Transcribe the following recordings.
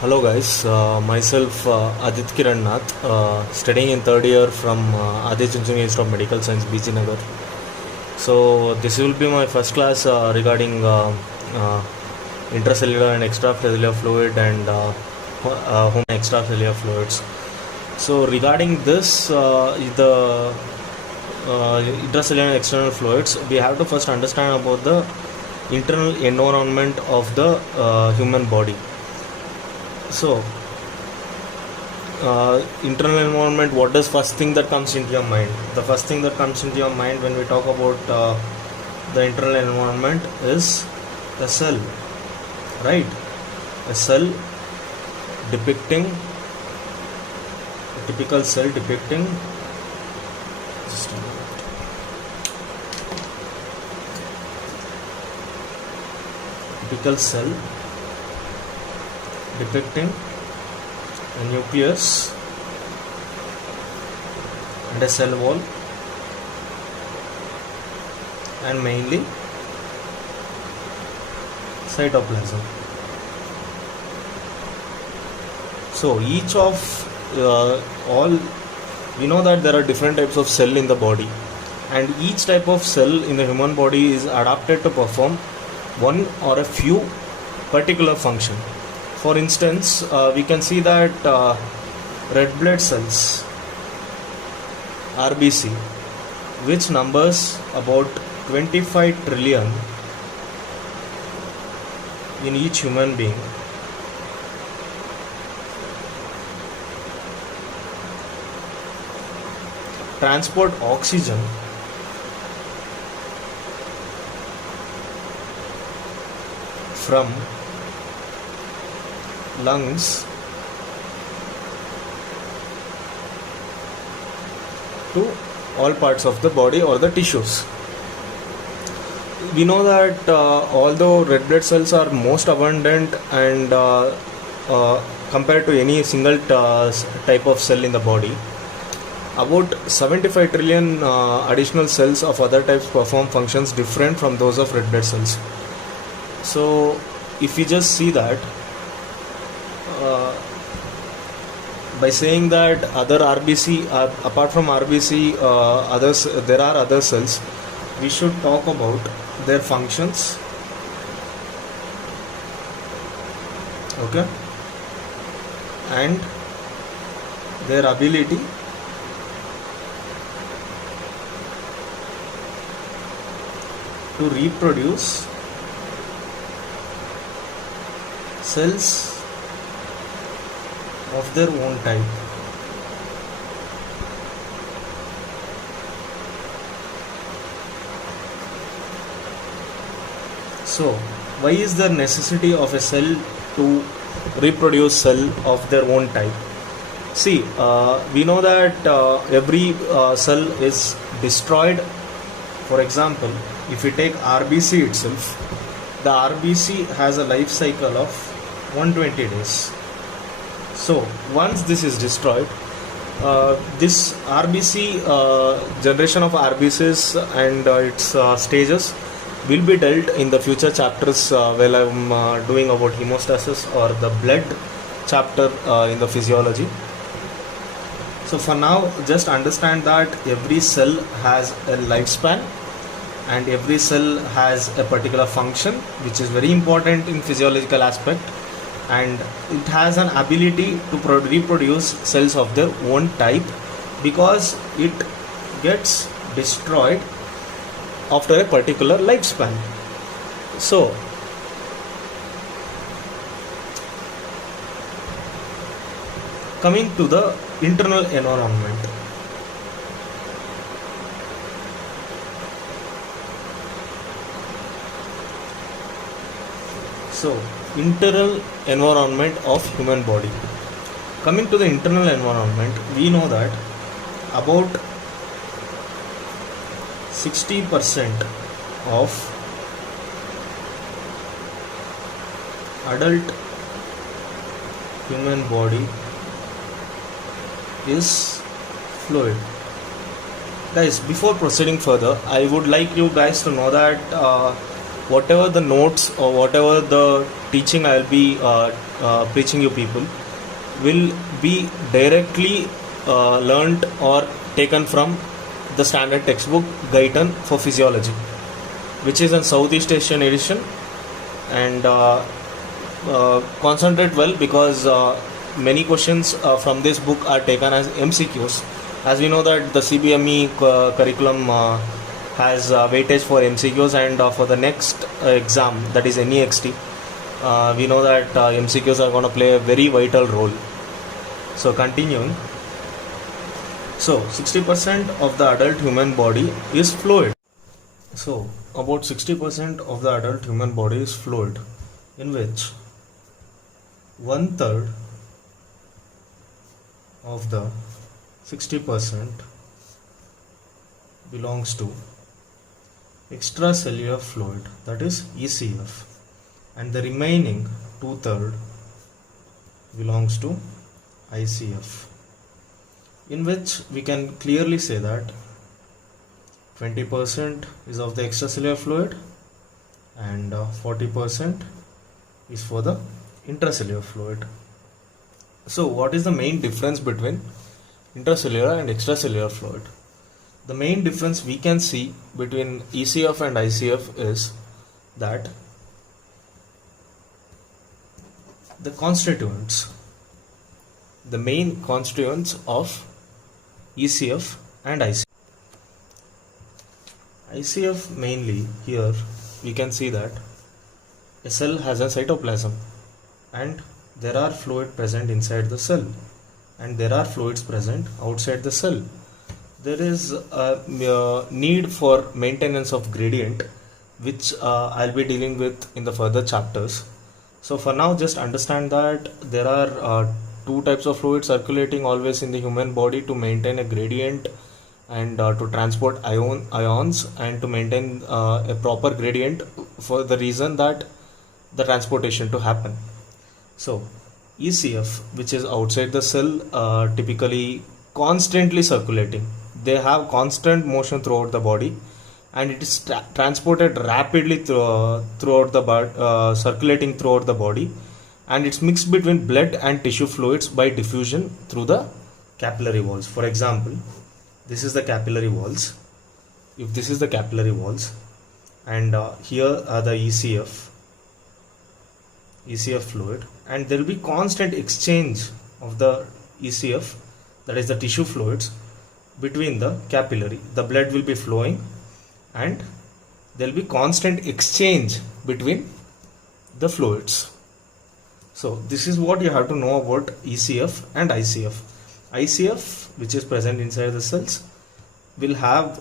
Hello guys, myself Adit Kiran Nath, studying in third year from Aditya Institute of Medical Science, BG Nagar. So this will be my first class regarding intracellular and extracellular fluid and home extracellular fluids. So regarding this, the intracellular and external fluids, we have to first understand about the internal environment of the human body. So, internal environment, what is first thing that comes into your mind? The first thing that comes into your mind when we talk about the internal environment is the cell, right? A cell depicting, a typical cell depicting, just a minute. Typical cell depicting a nucleus and a cell wall and mainly cytoplasm. So each of all, we know that there are different types of cell in the body, and each type of cell in the human body is adapted to perform one or a few particular function. For instance, we can see that red blood cells, RBC, which numbers about 25 trillion in each human being, transport oxygen from lungs to all parts of the body or the tissues. We know that although red blood cells are most abundant and compared to any single type of cell in the body, about 75 trillion additional cells of other types perform functions different from those of red blood cells. So if you just see that, by saying that other RBC, apart from RBC, there are other cells, we should talk about their functions, okay, and their ability to reproduce cells of their own type. So, why is there necessity of a cell to reproduce cell of their own type? See, we know that every cell is destroyed. For example, if we take RBC itself, the RBC has a life cycle of 120 days. So once this is destroyed, this RBC generation of RBCs and its stages will be dealt in the future chapters while I'm doing about hemostasis or the blood chapter in the physiology. So for now, just understand that every cell has a lifespan and every cell has a particular function, which is very important in physiological aspect, and it has an ability to reproduce cells of their own type because it gets destroyed after a particular lifespan. So coming to the internal environment, so internal environment of human body. Coming to the internal environment, we know that about 60% of adult human body is fluid. Guys, before proceeding further, I would like you guys to know that whatever the notes or whatever the teaching I'll be preaching you people will be directly learnt or taken from the standard textbook Gaitan for Physiology, which is in Southeast Asian edition, and concentrate well, because many questions from this book are taken as MCQs. As we know that the CBME curriculum has weightage for MCQs, and for the next exam, that is NEXT, we know that MCQs are going to play a very vital role. So continuing, so 60% of the adult human body is fluid. So about 60% of the adult human body is fluid, in which 1/3 of the 60% belongs to extracellular fluid, that is ECF, and the remaining 2/3 belongs to ICF, in which we can clearly say that 20% is of the extracellular fluid and 40% is for the intracellular fluid. So what is the main difference between intracellular and extracellular fluid? The main difference we can see between ECF and ICF is that the constituents, the main constituents of ECF and ICF. ICF mainly, here we can see that a cell has a cytoplasm and there are fluid present inside the cell and there are fluids present outside the cell. There is a need for maintenance of gradient, which I'll be dealing with in the further chapters. So for now, just understand that there are two types of fluid circulating always in the human body to maintain a gradient and to transport ions and to maintain a proper gradient, for the reason that the transportation to happen. So ECF, which is outside the cell, typically constantly circulating. They have constant motion throughout the body and it is transported rapidly throughout the body, circulating throughout the body, and it's mixed between blood and tissue fluids by diffusion through the capillary walls. For example, this is the capillary walls. If this is the capillary walls, and here are the ECF fluid, and there will be constant exchange of the ECF, that is the tissue fluids, between the capillary. The blood will be flowing and there will be constant exchange between the fluids. So this is what you have to know about ECF and ICF. ICF, which is present inside the cells, will have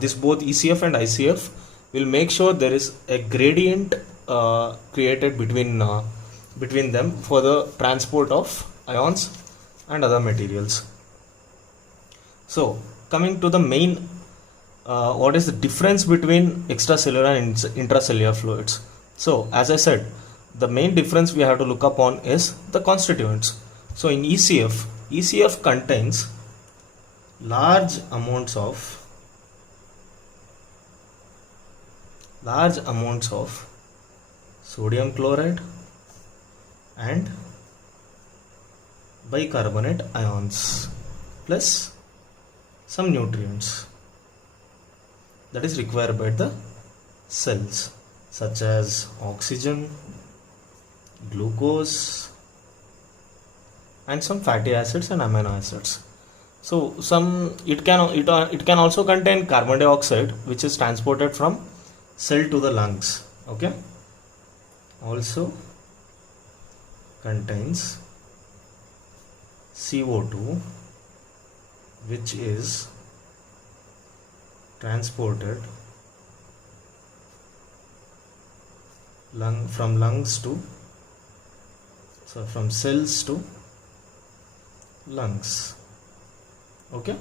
this both ECF and ICF will make sure there is a gradient created between them for the transport of ions and other materials. So coming to the main, what is the difference between extracellular and intracellular fluids? So as I said, the main difference we have to look upon is the constituents. So in ECF contains large amounts of sodium chloride and bicarbonate ions plus some nutrients that is required by the cells, such as oxygen, glucose, and some fatty acids and amino acids. So it can also contain carbon dioxide, which is transported from cell to the lungs. Okay, also contains CO2, which is transported from cells to lungs. Okay,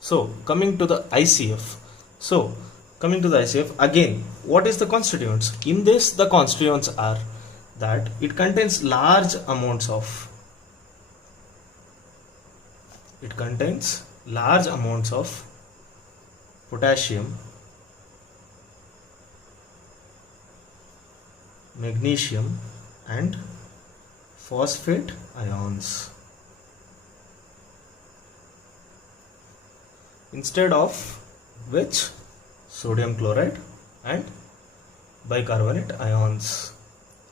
so coming to the ICF. Again, what is the constituents? In this, the constituents are that it contains large amounts of potassium, magnesium and phosphate ions instead of which sodium chloride and bicarbonate ions.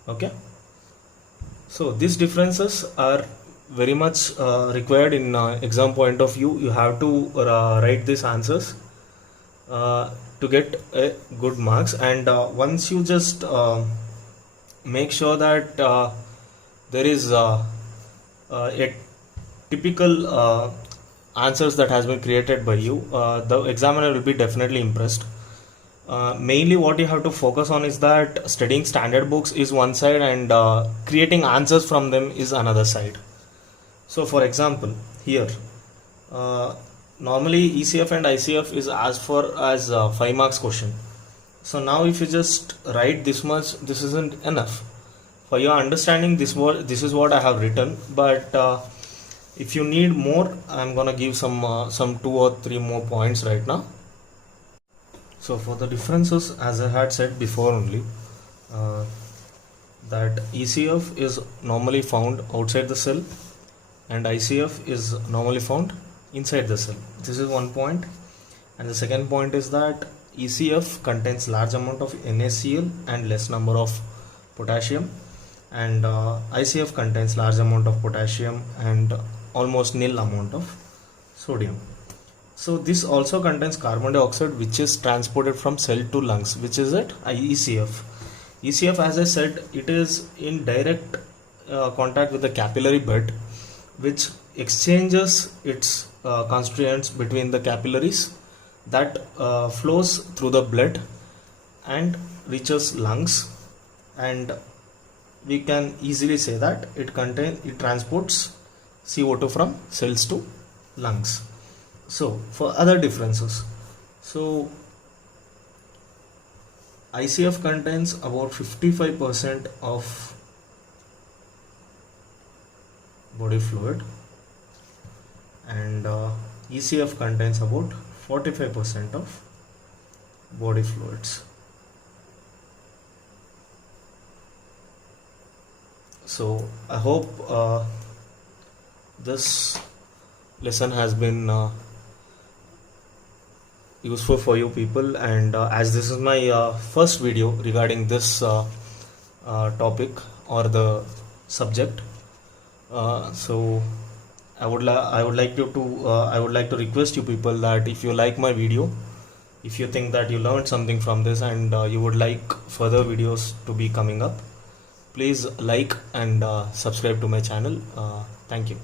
Okay, so these differences are very much required in exam point of view. You have to write these answers to get good marks, and once you just make sure that there is a typical answers that has been created by you, the examiner will be definitely impressed. Mainly what you have to focus on is that studying standard books is one side, and creating answers from them is another side. So for example, here normally ECF and ICF is asked for as 5 marks question. So now if you just write this much, this isn't enough. For your understanding, this is what I have written, but if you need more, I'm gonna give some 2 or 3 more points right now. So for the differences, as I had said before only, that ECF is normally found outside the cell and ICF is normally found inside the cell. This is one point. And the second point is that ECF contains large amount of NaCl and less number of potassium, and ICF contains large amount of potassium and almost nil amount of sodium. So this also contains carbon dioxide, which is transported from cell to lungs, which is at ECF. ECF, as I said, it is in direct contact with the capillary bed, which exchanges its constituents between the capillaries that flows through the blood and reaches lungs, and we can easily say that it transports CO2 from cells to lungs. So for other differences, so ICF contains about 55% of body fluid, and ECF contains about 45% of body fluids. So I hope this lesson has been useful for you people, and as this is my first video regarding this topic or the subject, so I would like to request you people that if you like my video, if you think that you learned something from this and you would like further videos to be coming up, please like and subscribe to my channel. Thank you.